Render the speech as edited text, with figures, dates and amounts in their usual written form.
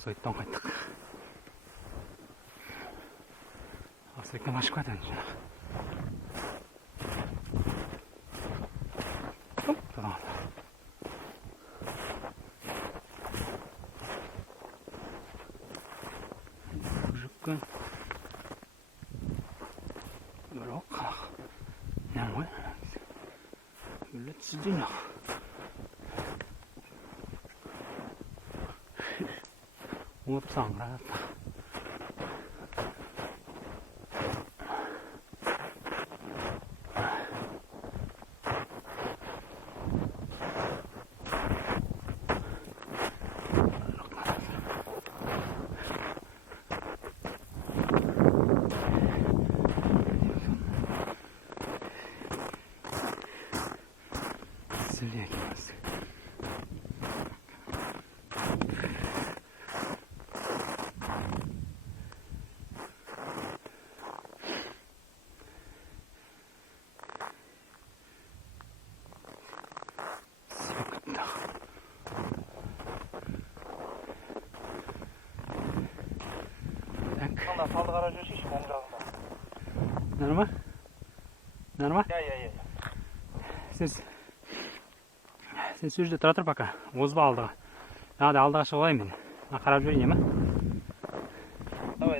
сойттан қайттық. Асыректен ашып қайтады жаңа. Содан алды. Жүккен. Бірақ қақ. Нәң ғой? Өлі түсізден ақ. Ұмытып саңғырады. Сілі әкеміз. Сонда салды қара жүрсейші оң жағында. Норма? Норма? Я. Сен сол жерде тұра тұр пока. Озба алдыға. Алдыға шығып алайын мен. Қарап жүрейін, ема? Давай.